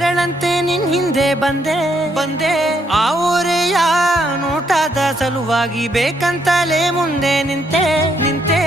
ನೆರಳಂತೆ ನಿನ್ ಹಿಂದೆ ಬಂದೆ ಆ ಊರೆಯ ನೋಟದ ಸಲುವಾಗಿ ಬೇಕಂತಲೇ ಮುಂದೆ ನಿಂತೆ